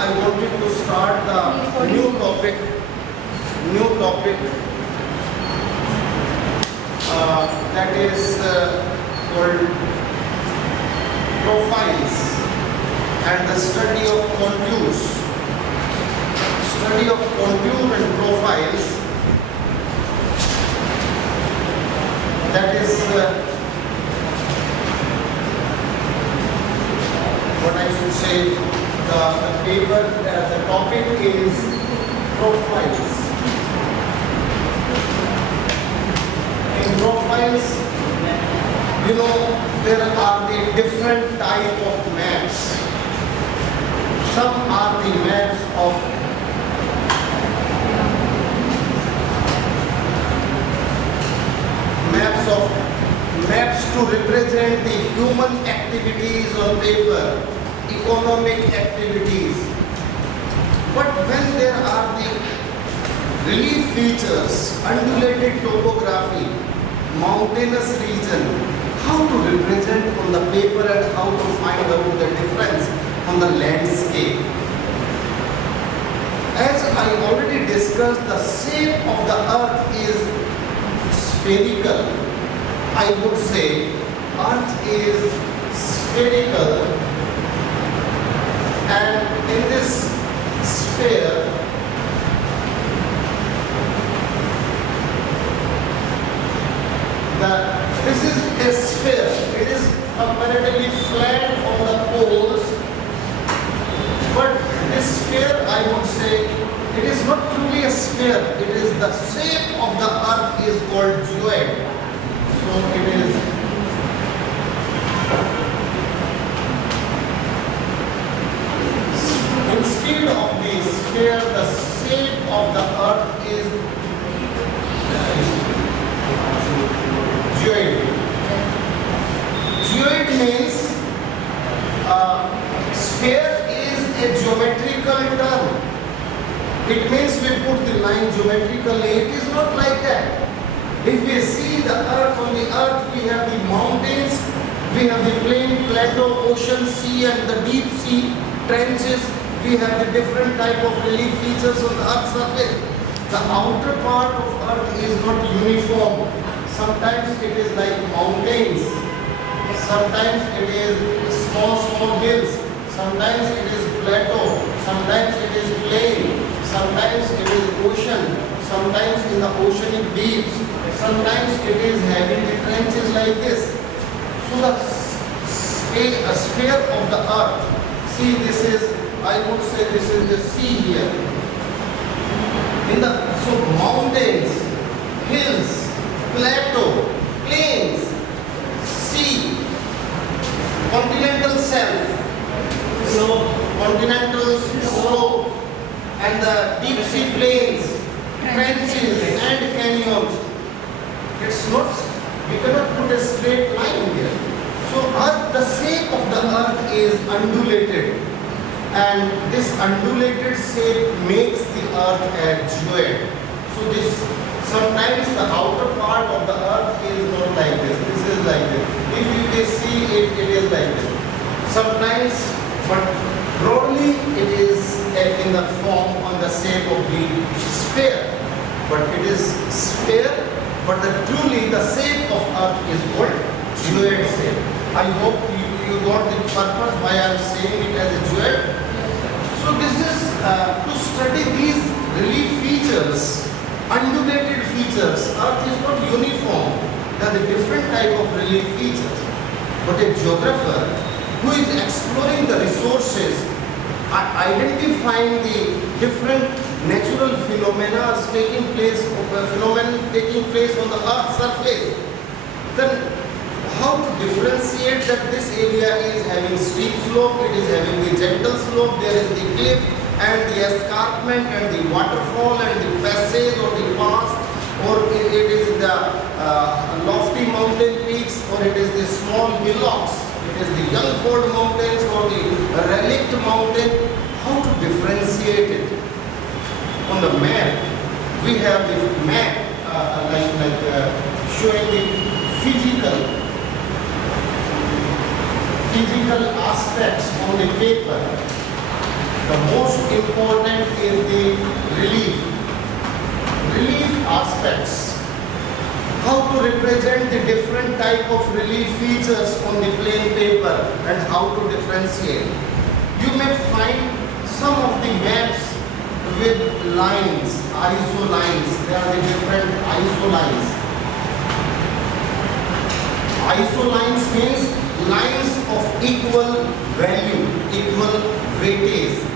I wanted to start the new topic that is called profiles and the study of contours. Study of contour and profiles, that is what I should say, the paper, the topic is profiles. In profiles, you know, there are the different type of maps. Some are the maps of maps to represent the human activities on paper, economic activities. But when there are the relief features, undulated topography, mountainous region, how to represent on the paper and how to find out the difference on the landscape. As I already discussed, the shape of the earth is spherical. I would say earth is spherical, and in this sphere this is a sphere. It is comparatively flat on the poles, but this sphere, I would say, it is not truly a sphere. It is the shape of the earth is called geoid. So it is instead of the sphere, the shape of the earth is geoid. Geoid means sphere is a geometrical term. It means we put the line geometrically. It is not like that. If we see the earth, on the earth we have the mountains, we have the plain, plateau, ocean, sea and the deep sea, trenches, we have the different type of relief features on the earth's surface. The outer part of earth is not uniform. Sometimes it is like mountains, sometimes it is small hills, sometimes it is plateau, sometimes it is plain, sometimes it is ocean, sometimes in the oceanic deeps, sometimes it is having the trenches like this. So the sphere of the earth, see, this is, I would say this is the sea here. So mountains, hills, plateau, plains, sea, continental shelf, continental slope, and the deep sea plains, trenches and canyons. It's not, we cannot put a straight line here. So the shape of the earth is undulated, and this undulated shape makes the earth a geoid. So this, sometimes the outer part of the earth is not like this. This is like this. If you can see it, it is like this. Sometimes, but broadly it is in the form on the shape of the sphere. But it is sphere, but truly the shape of earth is called geoid shape. I hope you got the purpose why I am saying it as a geoid. So this is to study these relief features, undulated features. Earth is not uniform. There are the different type of relief features. But a geographer who is exploring the resources, identifying the different natural phenomena taking place on the earth's surface, then how to differentiate that this area is having steep slope, it is having the gentle slope, there is the cliff and the escarpment and the waterfall and the passage or the pass, or it is the lofty mountain peaks, or it is the small hillocks, it is the young cold mountains or the relict mountain. How to differentiate it? On the map, we have the map showing the physical aspects on the paper. The most important is the relief aspects. How to represent the different type of relief features on the plain paper and how to differentiate. You may find some of the maps with lines, iso lines. There are the different iso lines. Iso lines means lines of equal value, equal weightage.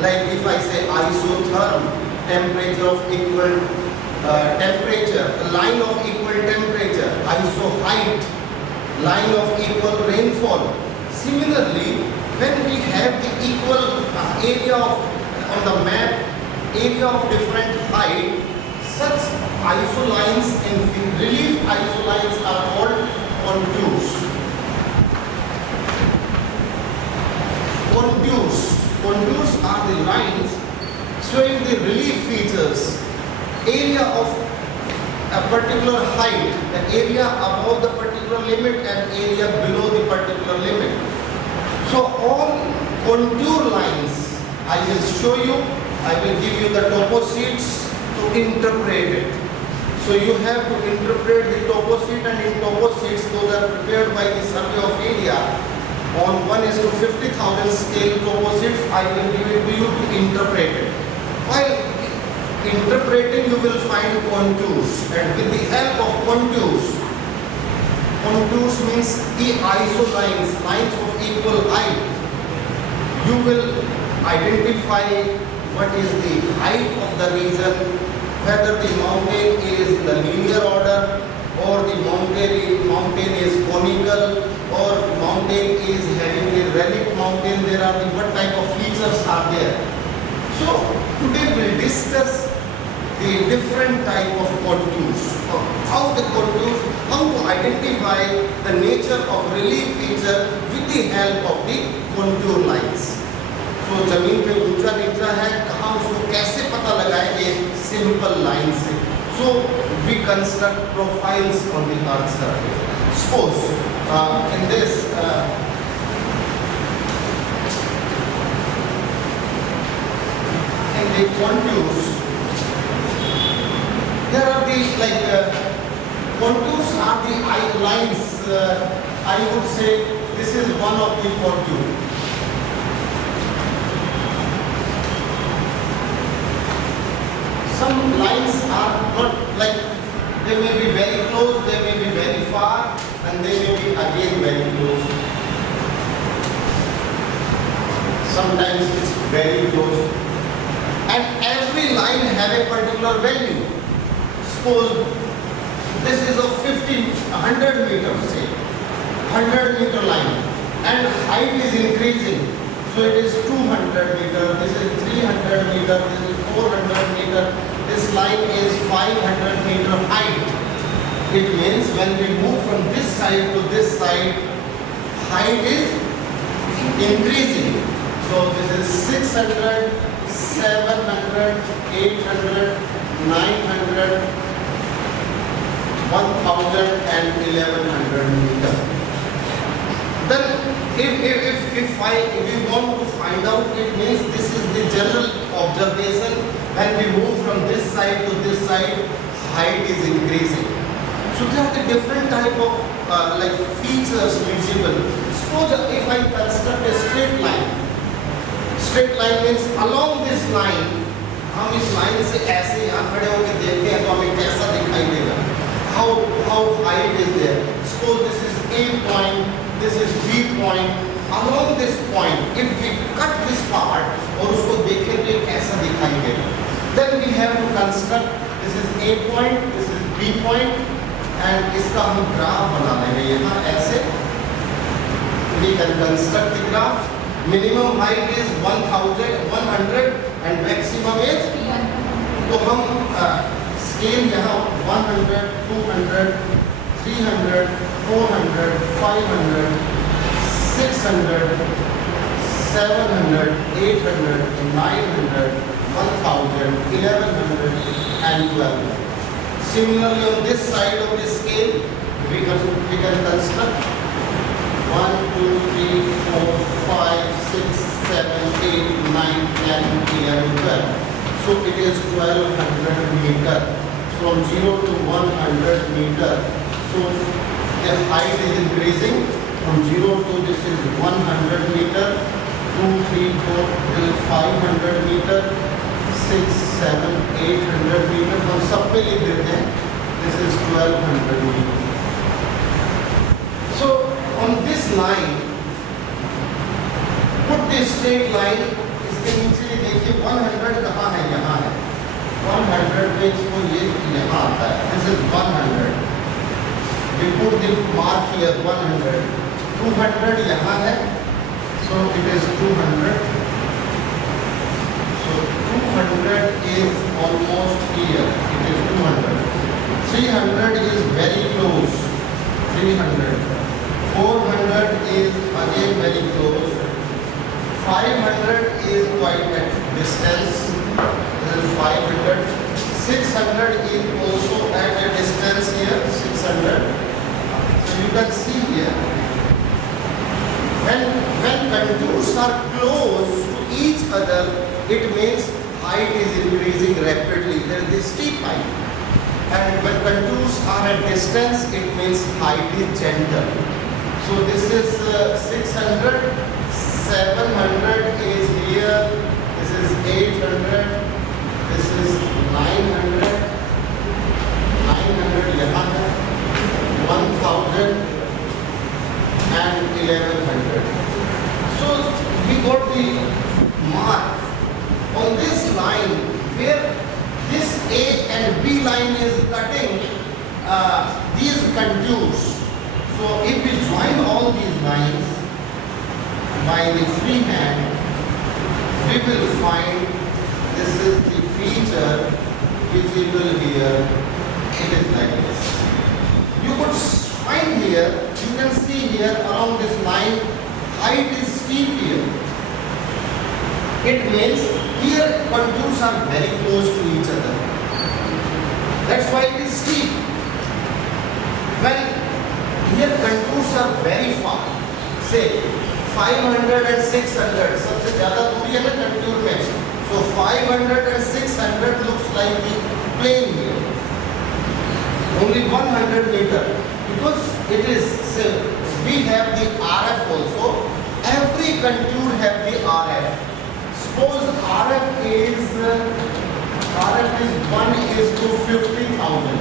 Like if I say isotherm, temperature of equal temperature, line of equal temperature, iso height, line of equal rainfall. Similarly, when we have the equal area of, on the map, area of different height, such isolines in relief isolines are called contours. Contours are the lines showing the relief features, area of a particular height, the area above the particular limit and area below the particular limit. So all contour lines, I will show you, I will give you the topo sheets to interpret it. So you have to interpret the topo sheet, and in topo sheets, those are prepared by the Survey of India. On 1:50,000 scale topo sheets, I will give it to you to interpret it. While interpreting, you will find contours, and with the help of contours means the isolines, lines of equal height, you will identify what is the height of the region, whether the mountain is in the linear order or the mountain is conical or mountain is having a relic mountain. There are the what type of features are there. So today we'll discuss the different type of contours, how to identify the nature of relief feature with the help of the contour lines. So जमीन पे ऊंचा नीचा है, कहाँ उसको कैसे पता लगाएंगे? Simple lines से. So we construct profiles on the Earth's surface. Suppose in this in the contours, there are the contours are the lines. I would say this is one of the contour. Some lines are not like, they may be very close, they may be very far, and they may be again very close. Sometimes it's very close. And every line have a particular value. Suppose this is of 100 meters, say, 100 meter line, and height is increasing. So it is 200 meter, this is 300 meter, this is 400 meter, this line is 500 meter height. It means when we move from this side to this side, height is increasing. So this is 600, 700, 800, 900, 1000 and 1100 meter. Then if we want to find out, it means this is the general observation. When we move from this side to this side, height is increasing. So there are the different type of features visible. Suppose if I construct a straight line means along this line, हम इस line से ऐसे यहाँ खड़े होकर देखते हैं तो हमें कैसा दिखाई देगा? How height is there? Suppose this is A point, this is B point. Along this point, if we cut this part और उसको देखें तो कैसा दिखाई देगा? Then we have to construct. This is A point, this is B point, and इसका हम graph बना लेंगे यहाँ ऐसे. We can construct the graph. Minimum height is 100 and maximum is. तो हम स्केल यहाँ 100, 200, 300, 400, 500, 600, 700, 800, 900, 1000, 1100 and 1200. Similarly on this side of the scale, we can construct 1, 2, 3, 4, 5, 6, 7, 8, 9, 10, 11, 12. So it is 1200 meter. From 0 to 100 meter. So the height is increasing. From 0 to this is 100 meter. 2, 3, 4, this is 500 meter. 6, 7, 800 meter. हम सब पे लिख देते हैं. This is 1200 meter. So on this line, put the straight line. इसके नीचे देखिए 100 कहाँ है? यहाँ है. 100 में इसको ये यहाँ आता है. This is 100. We put the mark here 100. 200 यहाँ है. So it is 200. So 200 is almost here. It is 200. 300 is very close. 300. 400 is again very close. 500 is quite at distance. This is 500. 600 is also at a distance here. 600. So you can see here. When contours are close to each other, it means height is increasing rapidly. There is a steep height. And when contours are at distance, it means height is gentle. So this is 600, 700 is here, this is 800, this is 900, 900 यहाँ है, 1000 and 1100. So we got the mark on this line where this A and B line is cutting these contours. So if we join all these lines by the free hand, we will find this is the feature visible here. It is like this. You could find here, you can see here along this line, height is steep here. It means here contours are very close to each other. That's why it is steep. When here contours are very far, say 500 and 600, सबसे ज़्यादा दूरी है ना contour में. So 500 and 600 looks like the plane here. Only 100 meter, because it is, say, we have the RF also. Every contour have the RF. Suppose RF is 1:50,000.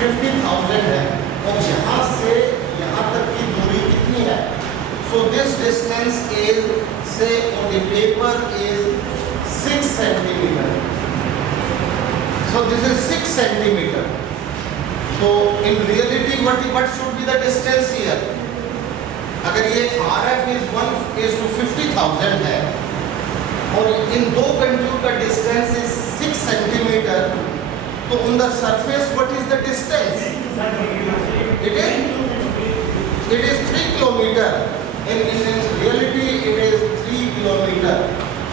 50,000 है. और यहाँ से यहाँ तक की दूरी कितनी है? So this distance is, say, on the paper is 6 centimeter. So this is 6 centimeter. So in reality, what should be the distance here? अगर ये RF is 1:50,000 है और इन दो कंटूर का डिस्टेंस is 6 centimeter, तो on the surface what is the distance? It is 3 kilometer. In reality it is 3 kilometer.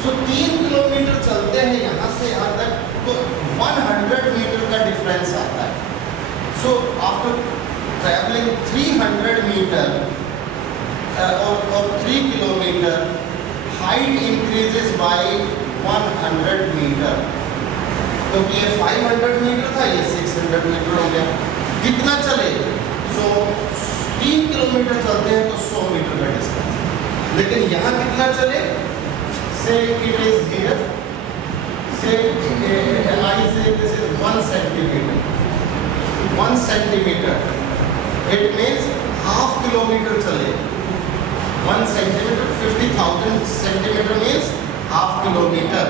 So 3 kilometre चलते हैं यहाँ से यहाँ तक, तो 100 मीटर का डिफरेंस आता है. So after traveling 300 meter or 3 kilometer, height increases by 100 meter. क्योंकि ये 500 मीटर था, ये 600 मीटर हो गया. कितना चले? So 3 किलोमीटर चलते हैं तो 100 मीटर का डिस्टेंस. लेकिन यहाँ कितना चले? Say it is here. Say I say this is 1 centimeter. 1 centimeter. It means half kilometer चले. 1 centimeter, 50,000 centimeter means half kilometer.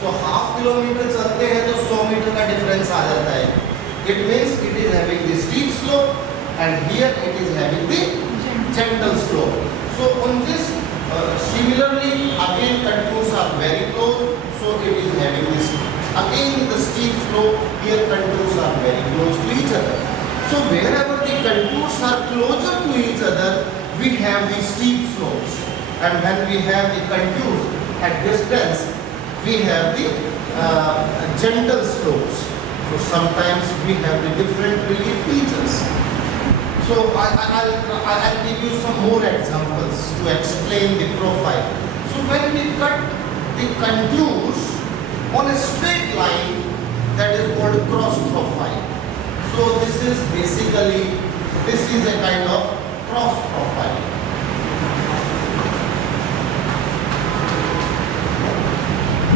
So half kilometer चलते हैं तो 100 मीटर का डिफरेंस आ जाता है. It means it is having the steep slope and here it is having the gentle slope. So on this similarly again contours are very close, so it is having this again the steep slope. Here contours are very close to each other. So wherever the contours are closer to each other, we have the steep slopes, and when we have the contours at distance, we have the gentle slopes. So sometimes we have the different relief features. So I'll give you some more examples to explain the profile. So when we cut the contours on a straight line, that is called cross profile. So this is basically, this is a kind of cross profile.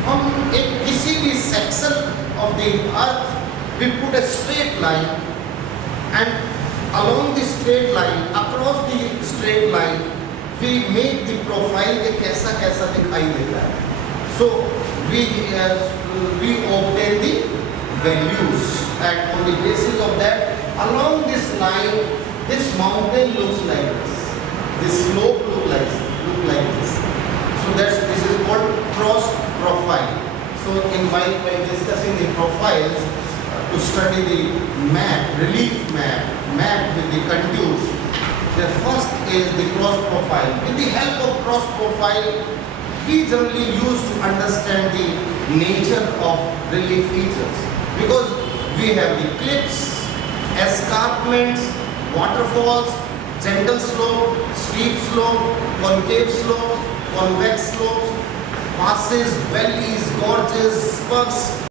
हम एक किसी भी section of the earth we put a straight line, and along the straight line, across the straight line, we make the profile के कैसा कैसा दिखाई देता है. So we obtain the values, and on the basis of that, along this line, this mountain looks like this, this slope look like this. So this is called cross profile. So while discussing the profiles, to study the relief map with the contours, the first is the cross profile. With the help of cross profile, we generally use to understand the nature of relief features, because we have the cliffs, escarpments, waterfalls, gentle slope, steep slope, concave slope, convex slopes, passes, valleys, gorges, spurs,